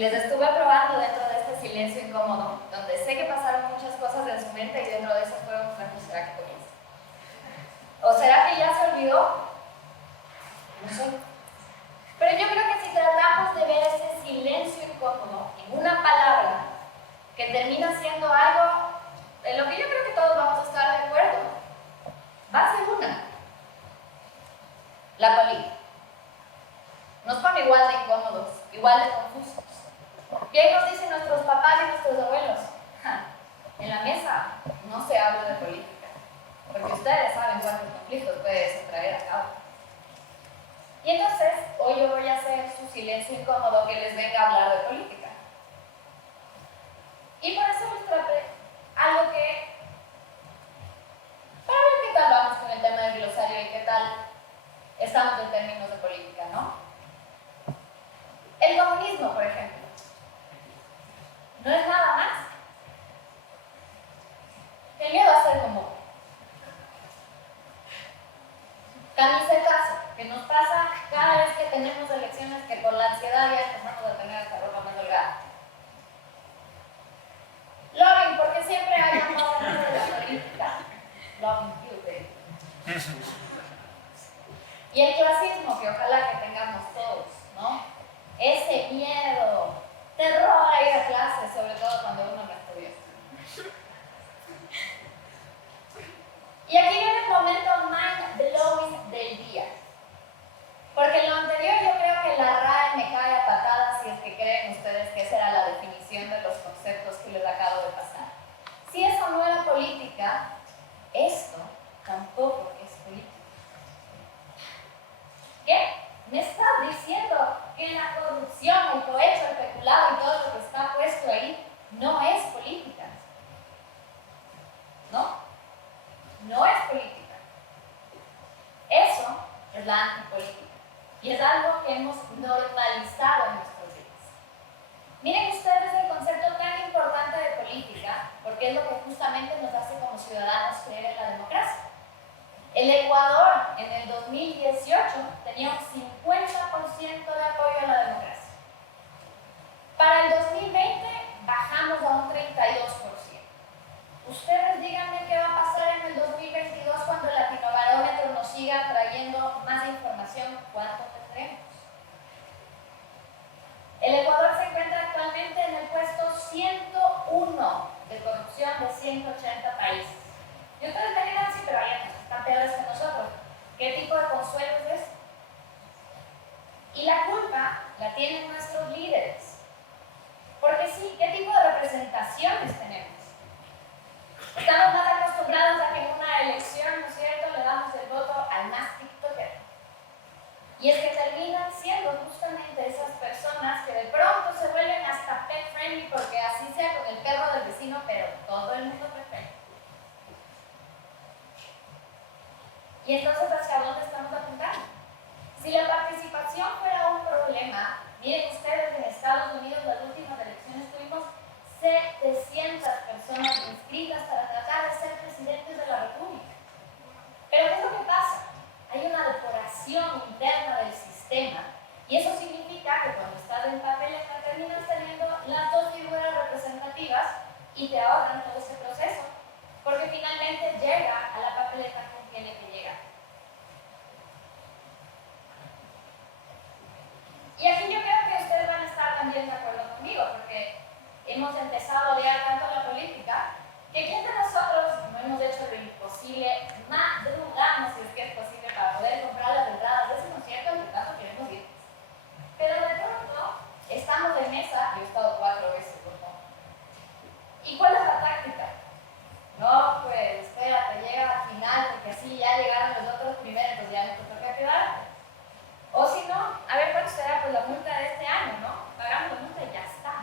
les estuve probando dentro de este silencio incómodo, donde sé que pasaron muchas cosas en su mente y dentro de esas fueron, bueno, ¿será que comienza? ¿O será que ya se olvidó? No sé. Pero yo creo que si tratamos de ver ese silencio incómodo en una palabra que termina siendo algo de lo que yo creo que todos vamos a estar de acuerdo, va a ser una. La política. Nos pone igual de incómodos, igual de confusos. ¿Qué nos dicen nuestros papás y nuestros abuelos? En la mesa no se habla de política, porque ustedes saben cuántos conflictos puede eso traer a cabo. Y entonces, hoy yo voy a hacer su silencio incómodo que les venga a hablar de política. Y por eso les traje algo que, para ver qué tal vamos con el tema del glosario y qué tal estamos en términos de política, ¿no? El comunismo, por ejemplo, no es nada más que el miedo a ser común. Camisetazo, que nos pasa cada vez que tenemos elecciones, que por la ansiedad ya empezamos a tener esta ropa más holgada. Lobbying, porque siempre hay un momento de la política. Lobbying you, baby. Y el clasismo, que ojalá que tengamos todos, ¿no? Ese miedo, terror a ir a clases, sobre todo cuando uno no estudia. Y aquí viene el momento mind-blowing del día. Porque en lo anterior yo creo que la RAE me cae a patadas si es que creen ustedes que esa era la definición de los conceptos que les acabo de pasar. Si eso no era política, esto tampoco es política. ¿Qué? ¿Me estás diciendo que la corrupción, el cohecho, el peculado y todo lo que está puesto ahí no es política? ¿No? No es política. Eso es la antipolítica. Y es algo que hemos normalizado en nuestros días. Miren ustedes el concepto tan importante de política, porque es lo que justamente nos hace como ciudadanos creer en la democracia. El Ecuador en el 2018 tenía un 50% de apoyo a la democracia. Para el 2020 bajamos a un 32%. Ustedes díganme qué va a pasar en el 2022 cuando el Latinobarómetro nos siga trayendo más información. ¿Cuánto tendremos? El Ecuador se encuentra actualmente en el puesto 101 de corrupción de 180 países. Y ustedes me dirán, sí, pero hay otros que están peores que nosotros. ¿Qué tipo de consuelo es este? Y la culpa la tienen nuestros líderes. Porque sí, ¿qué tipo de representaciones tenemos? Estamos más acostumbrados a que en una elección, ¿no es cierto?, le damos el voto al más tiktoker. Y es que terminan siendo justamente esas personas que de pronto se vuelven hasta pet friendly, porque así sea con el perro del vecino, pero todo el mundo prefiere. Y entonces, ¿hacia dónde estamos apuntando? Si la participación fuera un problema, miren ustedes, en Estados Unidos las últimas elecciones tuvimos 700 personas inscritas para tratar de ser presidentes de la República. Pero ¿qué es lo que pasa? Hay una depuración interna del sistema y eso significa que cuando estás en papeleta terminas teniendo las dos figuras representativas y te ahorran todo ese proceso, porque finalmente llega a la papeleta que tiene que llegar. Y aquí yo creo que ustedes van a estar también de acuerdo conmigo, porque hemos empezado a odiar tanto la política que ¿quién de nosotros no hemos hecho lo imposible, madrugamos si es que es posible para poder comprar las entradas? Eso no es cierto, en el caso queremos ir. Pero de pronto estamos de mesa, yo he estado 4 veces, por favor. ¿Y cuál es la táctica? No, pues espérate, llega al final, porque así ya llegaron los otros primero, entonces ya no te toca quedarte. O si no, a ver cuánto será pues la multa de este año, ¿no? Pagamos la multa y ya está.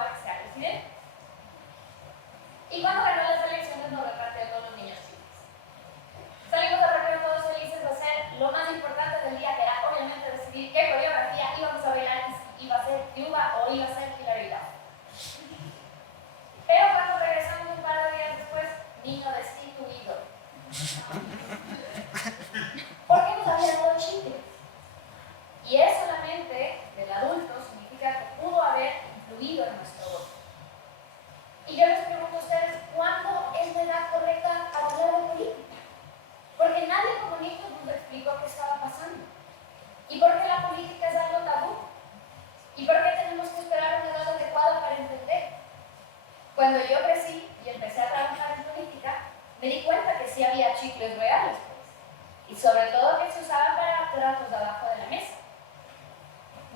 para que sea presidente. Y cuando ganó las elecciones nos repartió a todos los niños chicos. Salimos de recreo todos felices de hacer lo más importante del día, que era obviamente decidir qué coreografía íbamos a bailar, si iba a ser Cuba o iba a ser Hilary Duff. Pero cuando regresamos un par de días después, niño destituido. Porque nos había dado chicles. Y es solamente del adulto, significa que pudo haber influido en nuestro voto. Y yo les pregunto a ustedes, ¿cuándo es la edad correcta para hablar de política? Porque nadie como niños nos explicó qué estaba pasando. ¿Y por qué la política es algo tabú? ¿Y por qué tenemos que esperar una edad adecuada para entender? Cuando yo crecí y empecé a trabajar en política, me di cuenta que sí había chicles reales, pues. Y sobre todo que se usaban para tratos de abajo de la mesa.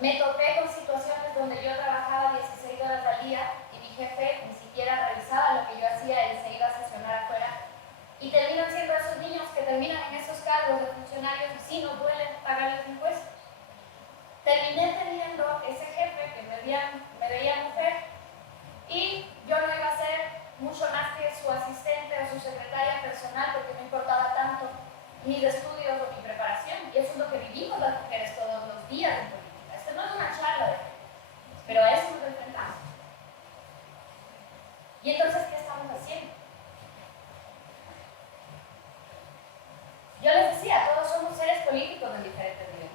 Me topé con situaciones donde yo trabajaba 16 horas al día y mi jefe ni siquiera revisaba lo que yo hacía y se iba a sesionar afuera. Y terminan siendo esos niños que terminan en esos cargos de funcionarios y sí nos duele pagarles impuestos. Terminé teniendo ese jefe que me veía mujer y yo no iba a ser mucho más que su asistente o su secretaria personal porque no importaba tanto mis estudios o mi preparación. Y eso es lo que vivimos las mujeres todos los días en política. Esto no es una charla de pero a eso nos enfrentamos. Y entonces, ¿qué estamos haciendo? Yo les decía, todos somos seres políticos de diferentes niveles.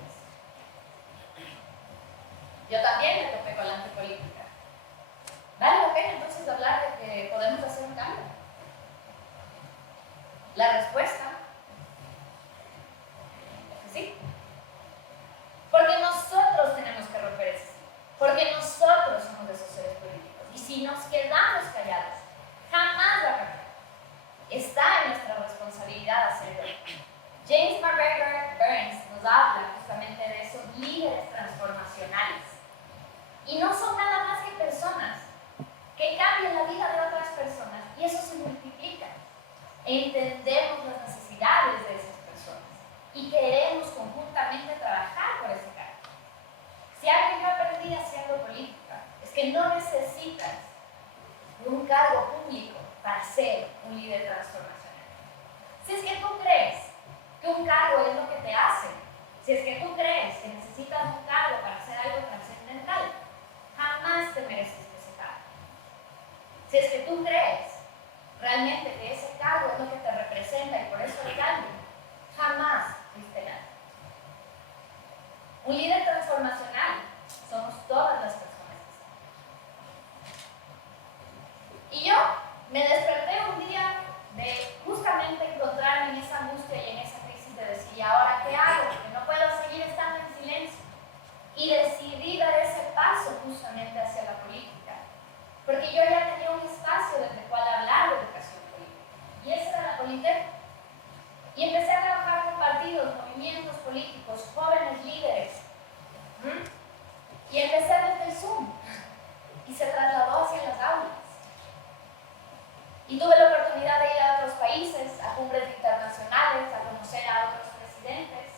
Yo también me topé con la antipolítica. ¿Vale la pena entonces hablar de que podemos hacer un cambio? La respuesta es que sí. Porque nosotros tenemos que romper ese ciclo. Porque nosotros somos esos seres políticos. Y si nos quedamos callados, jamás va a cambiar. Está en nuestra responsabilidad hacerlo. James McGregor Burns nos habla justamente de esos líderes transformacionales. Y no son nada más que personas que cambian la vida de otras personas y eso se multiplica. Entendemos las necesidades de esas personas y queremos conjuntamente trabajar por ese cambio. Si algo yo aprendí haciendo política es que no necesitas un cargo público para ser un líder transformacional. Si es que tú crees que un cargo es lo que te hace, si es que tú crees que necesitas un cargo para hacer algo trascendental, jamás te mereces ese cargo. Si es que tú crees realmente que ese cargo es lo que te representa y por eso el cambio, jamás fuiste nada. Un líder transformacional somos todas las personas que están. Y yo me desperté un día de justamente encontrarme en esa angustia y en esa crisis de decir, ¿y ahora qué hago? Porque no puedo seguir estando en silencio. Y decidí dar ese paso justamente hacia la política. Porque yo ya tenía un espacio desde el cual hablar de educación política. Y esa era la Politec. Y empecé a trabajar con partidos, movimientos políticos, jóvenes líderes. Y empecé desde el Zoom. Y se trasladó hacia las aulas. Y tuve la oportunidad de ir a otros países, a cumbres internacionales, a conocer a otros presidentes,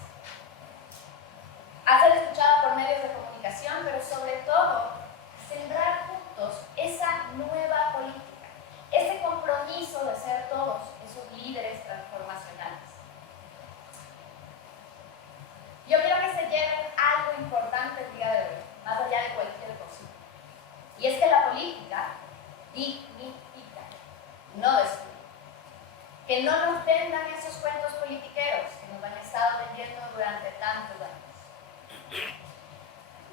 a ser escuchado por medios de comunicación, pero sobre todo, sembrar juntos esa nueva política, ese compromiso de ser todos esos líderes transformacionales. Yo quiero que se lleven algo importante el día de hoy, más allá de cualquier cosa. Y es que la política dignifica, no destruye. Que no nos vendan esos cuentos politiqueros que nos han estado vendiendo durante tantos años.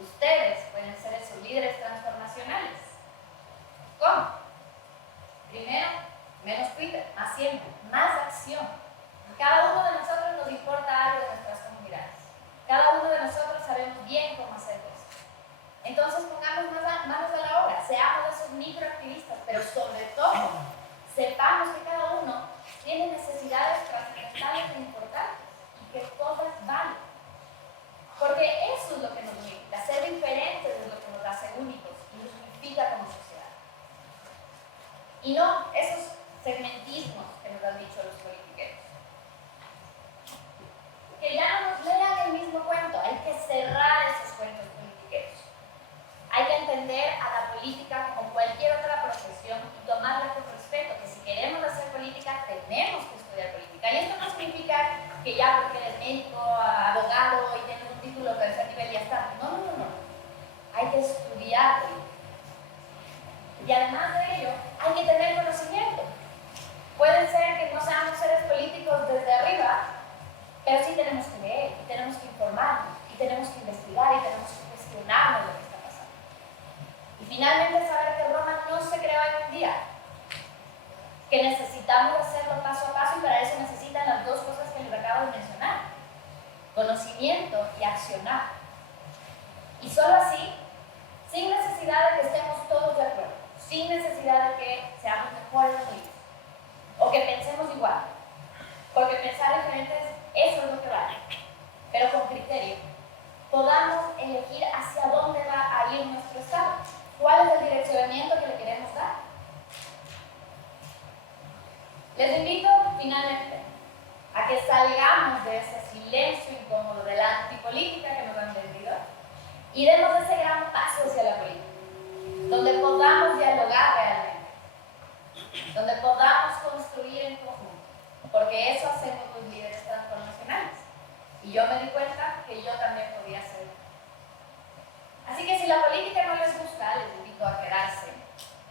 Ustedes pueden ser esos líderes transformacionales. ¿Cómo? Primero, menos Twitter, más siempre, más acción. Cada uno de nosotros nos importa algo de nuestras comunidades. Cada uno de nosotros sabemos bien cómo hacer cosas. Entonces pongamos manos a la obra, seamos esos microactivistas, pero sobre todo, sepamos que cada uno tiene necesidades trascendentales e importantes y que todas valen. Porque eso es lo que nos unifica, ser diferentes es lo que nos hace únicos y nos unifica como sociedad. Y no esos segmentismos que nos han dicho los politiqueros. Que ya no nos lean el mismo cuento, hay que cerrar esos cuentos politiqueros. Hay que entender a la política como Y además de ello, hay que tener conocimiento. Puede ser que no seamos seres políticos desde arriba, pero sí tenemos que leer, y tenemos que informarnos, y tenemos que investigar, y tenemos que cuestionarnos lo que está pasando. Y finalmente saber que Roma no se creó en un día, que necesitamos hacerlo paso a paso, y para eso necesitan las dos cosas que les acabo de mencionar: conocimiento y accionar. Y solo así, sin necesidad de que estemos todos de acuerdo, sin necesidad de que seamos mejores amigos, o que pensemos igual, porque pensar diferentes, eso es lo que vale, pero con criterio, podamos elegir hacia dónde va a ir nuestro Estado, cuál es el direccionamiento que le queremos dar. Les invito finalmente a que salgamos de ese silencio incómodo de la antipolítica que nos han vendido y demos ese gran paso hacia la política, donde podamos dialogar realmente, donde podamos construir en conjunto, porque eso hacemos los líderes transformacionales. Y yo me di cuenta que yo también podía hacerlo. Así que si la política no les gusta, les invito a quedarse,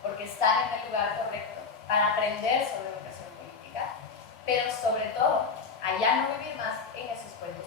porque están en el lugar correcto para aprender sobre educación política, pero sobre todo, a ya no vivir más en esos pueblos